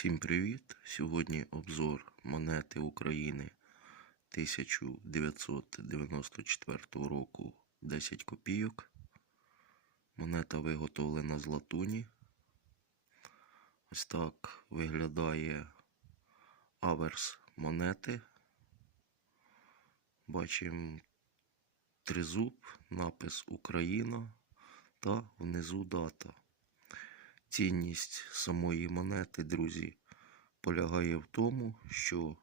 Всім привіт! Сьогодні обзор монети України 1994 року 10 копійок. Монета виготовлена з латуні. Ось так виглядає аверс монети. Бачимо тризуб, напис Україна та внизу дата. Цінність самої монети, друзі, полягає в тому, що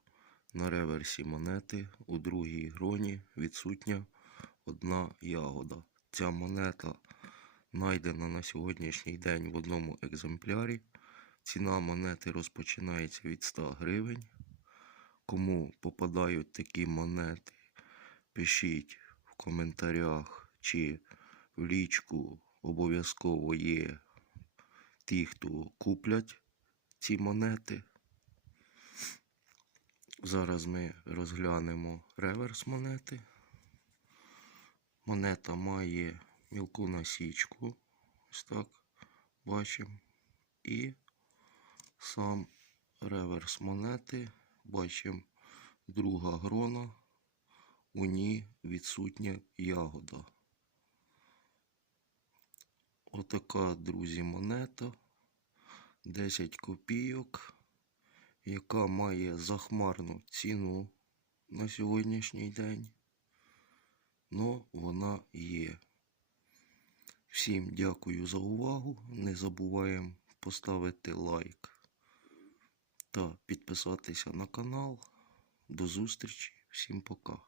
на реверсі монети у другій гроні відсутня одна ягода. Ця монета знайдена на сьогоднішній день в одному екземплярі. Ціна монети розпочинається від 100 гривень. Кому попадають такі монети, пишіть в коментарях чи в лічку обов'язково є ті, хто куплять ці монети. Зараз ми розглянемо реверс монети. Монета має мілку насічку, ось так бачимо. І сам реверс монети бачимо друга грона, у ній відсутня ягода. Отака, друзі, монета 10 копійок, яка має захмарну ціну на сьогоднішній день. Но вона є. Всім дякую за увагу. Не забуваємо поставити лайк та підписатися на канал. До зустрічі. Всім пока.